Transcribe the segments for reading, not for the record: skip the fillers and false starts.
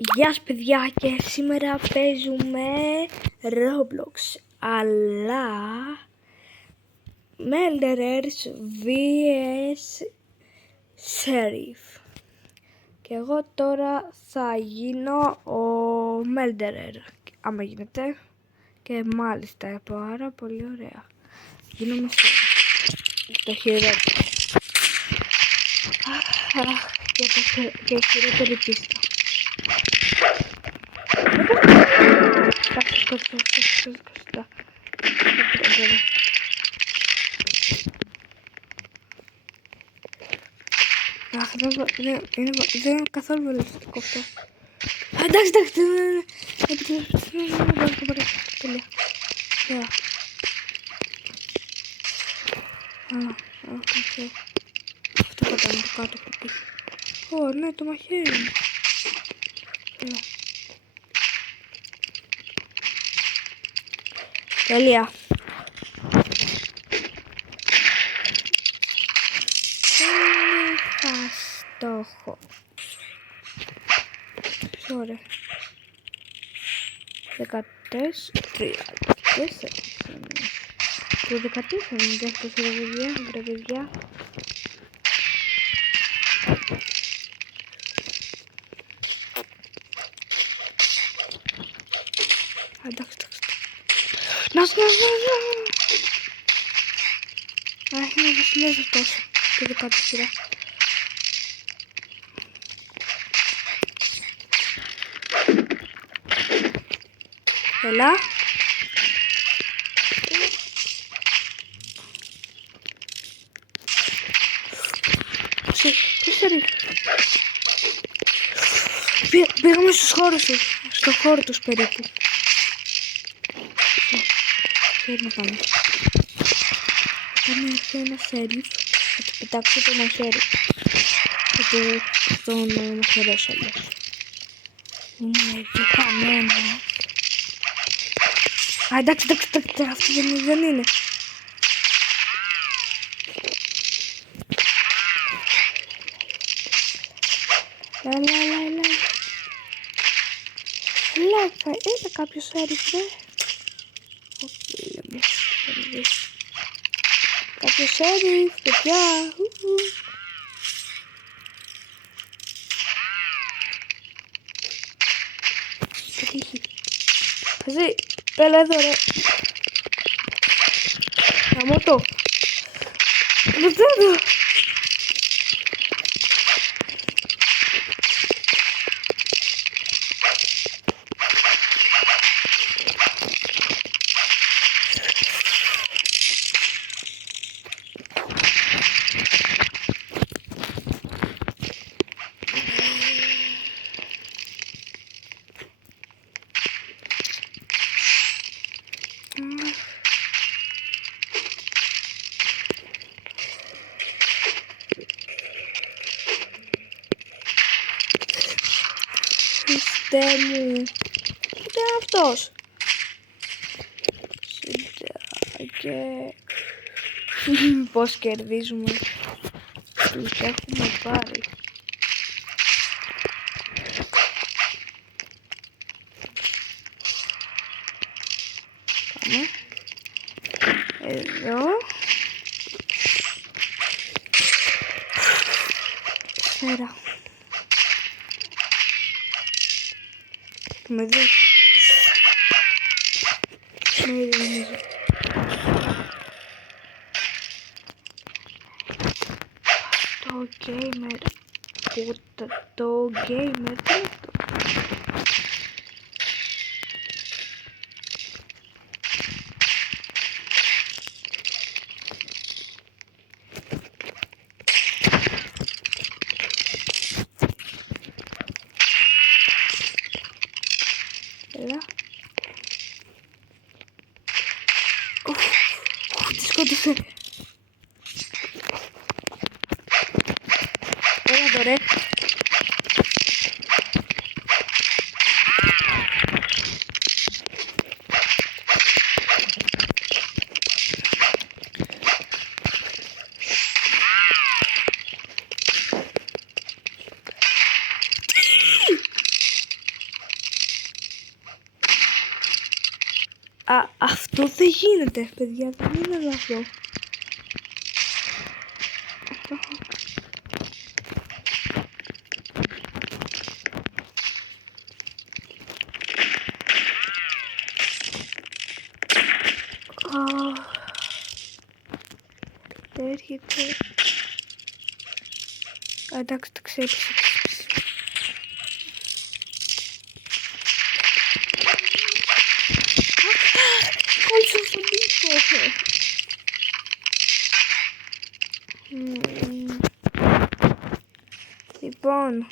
Γεια σας παιδιά, και σήμερα παίζουμε Roblox, αλλά Murderers vs Sheriff. Και εγώ τώρα θα γίνω ο Murderer, άμα γίνεται. Και μάλιστα πάρα πολύ ωραία. Γίνομαι Sheriff. Το χειρότερο. Και η χειρότερη πίστα. Αχ, δεν είναι καθόλου ρεαλιστικό αυτό. Εντάξει, τέλεια. Αυτό θα ήταν το κάτω κουτί. Ω, ναι, το μαχαίρι μου. Τέλεια. Δεν είχα στόχο. Ωραία. 14. Το 14 είναι και αυτό, ρε παιδιά. Εντάξει. Να. Αχ, είναι ο βασιλιάς αυτός. Το 14. Έλα. Πήγαμε στους χώρους τους. Στο χώρο τους περίπου. Θέλει να πάμε. Όταν έρθει ένα Sheriff, θα του πετάξω το μαχαίρι. Θα τον μαχαιρώσω αλλιώς. Είναι και χαμένο. Α, εντάξει, αυτό δεν είναι. Έλα κάποιος Sheriff, ρε. Κάποιος Sheriff, παιδιά. Πετύχει. Χαζί, έλα εδώ, ρε. Γαμώ το. Λεπτάδο. Χριστέ μου. Ούτε αυτός. Συντάκε. Πώς κερδίζουμε. Τους έχουμε πάρει. Πάμε. Εδώ. Σφαίρα. Με δει. Με δει νομίζω. Το gamer. Το gamer. Τι είναι αυτό. Έλα. Τι σκότωσε. Έλα εδώ, ρε. Αυτό δεν γίνεται, παιδιά. Δεν είναι αυτό. Έρχεται. Εντάξει, το ξέπεισα. Κόλλησα στον τοίχο. Λοιπόν.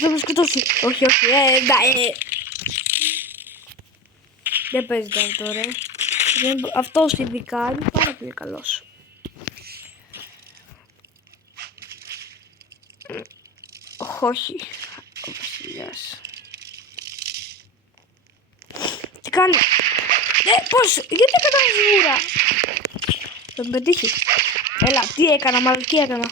Θα με σκοτώσει. Όχι, όχι. Δεν παίζεται αυτό, ρε. Αυτός ειδικά είναι πάρα πολύ καλός. Όχι. Ο βασιλιάς. Τι κάνει. Πώς. Γιατί έκανα σβούρα. Θα με πετύχει. Έλα. Τι έκανα. Μάλλον τι έκανα.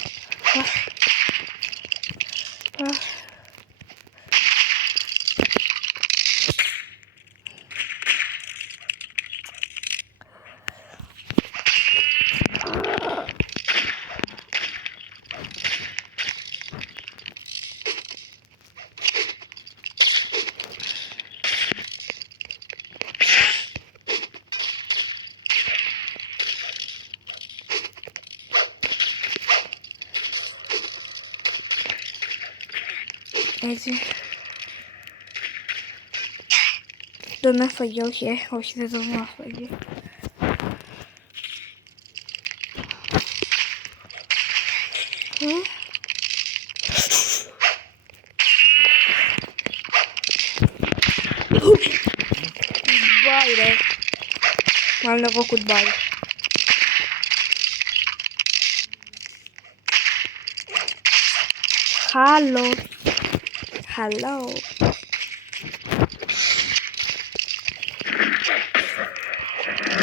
Έτσι. Τον έφαγε, όχι, όχι, δεν τον έφαγε. Goodbye, ρε. Μάλλον εγώ goodbye. Hello. Hello.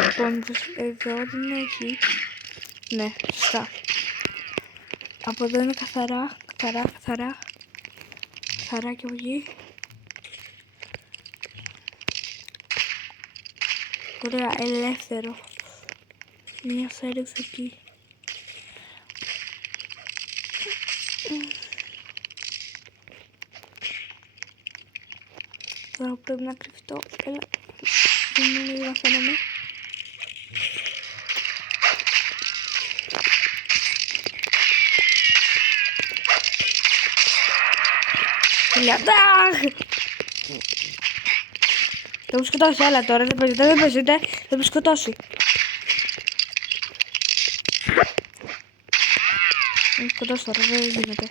Λοιπόν, εδώ δεν έχει. Ναι, σωστά. Από εδώ είναι καθαρά, καθαρά και από εκεί. Ωραία, ελεύθερο. Μια σέρευση εκεί. Τώρα πρέπει να κρυφτώ. Έλα. Δεν είναι λίγο να φαίνομαι. Έλα. Θα μου σκοτώσει, έλα τώρα. Δεν παίζετε. Θα μου σκοτώσει. Θα μου σκοτώσει τώρα, δεν γίνεται.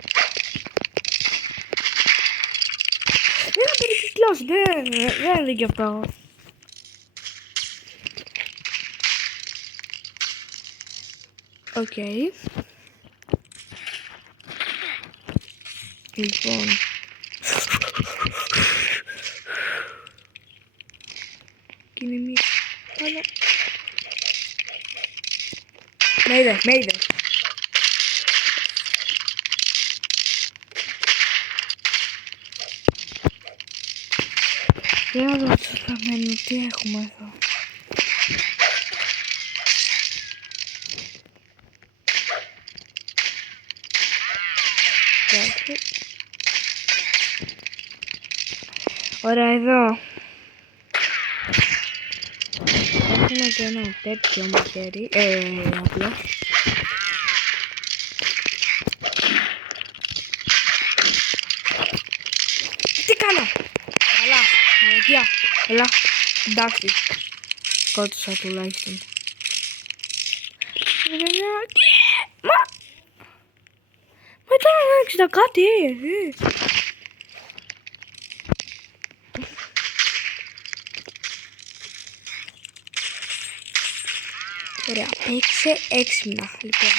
Δεν θα περικυκλώσει, δεν είναι και αυτό. Οκ. Λοιπόν. Και είναι μία. Αλλά. Με είδε. Για να δω τι έχουμε εδώ. Ωραία, εδώ έχουμε και ένα τέτοιο μαχαίρι, απλό. Τι κάνω! Καλά, μαλακία, έλα, εντάξει, σκότωσα τουλάχιστον. Μα ήταν 60 κάτι, Ωραία, παίξε έξυπνα, λοιπόν.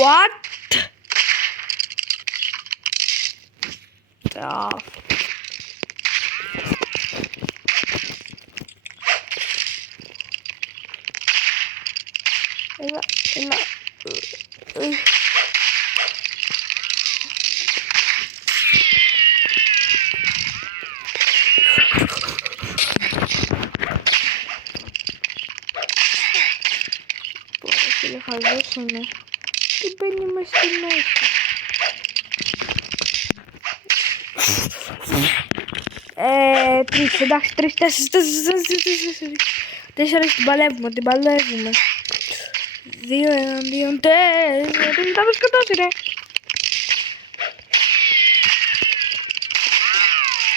What? Έλα. Τώρα φίλε χαλός είναι. Τι μπαίνει μες στη μέση. Τρεις, εντάξει, τρεις, τέσσερις, την παλεύουμε, Δύο εναντίον τέσσερα, θα το σκοτώσει ρε.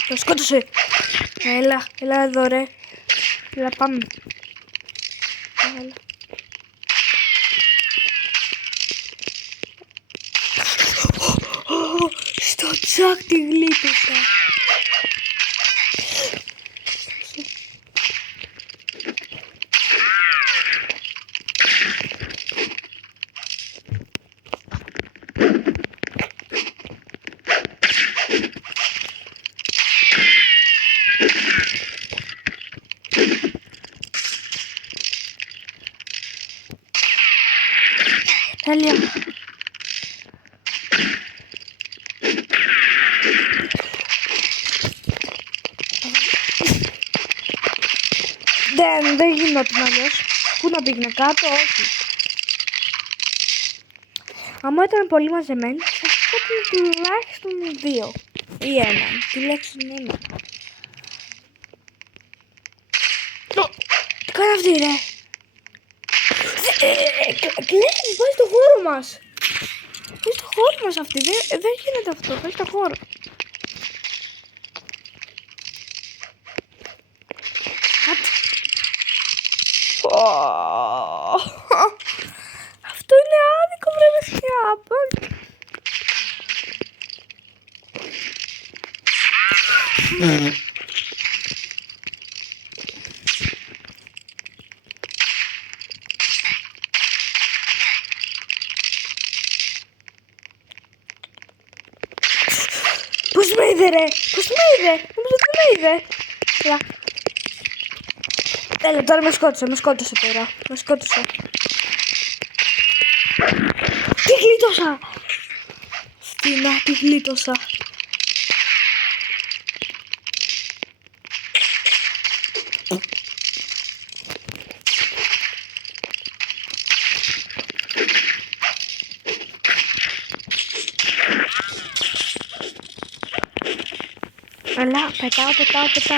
Το σκότωσε. Έλα εδώ ρε. Έλα πάμε. Έλα. Στο τσάκ τη γλίτωσα. Τέλεια. Δεν γινόταν αλλιώς. Πού να πήγαινε κάτω, όχι. Άμα ήταν πολύ μαζεμένοι, θα σκότουν τουλάχιστον δύο. Ή έναν. Τουλάχιστον έναν. Τι κάνει αυτή ρε. Κλέβει, πάει στο χώρο μας. Πάει στο χώρο μας αυτή. Δεν γίνεται αυτό. Πάει στο χώρο. Αυτό είναι άδικο βρε παιδιά. Πώς με είδε ρε. Πώς με είδε. Νομίζω ότι με είδε. Έλα τώρα με σκότωσε τώρα. Με σκότωσε. Τι γλίτωσα. Φτηνά τη γλίτωσα. Αλλά πετάω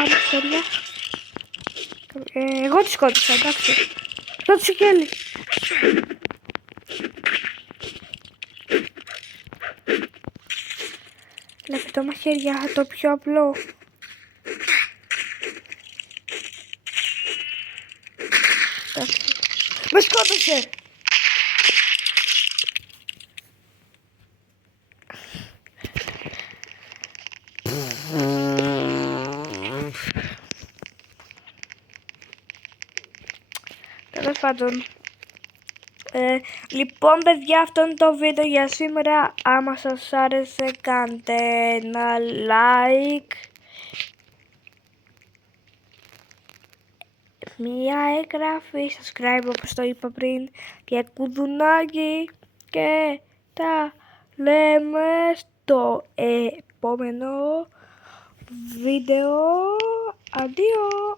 με χέρια. Εγώ τη σκότωσα, εντάξει. Σκότωσε κι άλλη. Λεπτό μαχαίρια, το πιο απλό. Με σκότωσε! Τέλος πάντων. Λοιπόν παιδιά, αυτό είναι το βίντεο για σήμερα. Άμα σας άρεσε κάντε ένα like, μία έγγραφη, subscribe όπως το είπα πριν, και κουδουνάκι, και τα λέμε στο επόμενο βίντεο. Αντίο!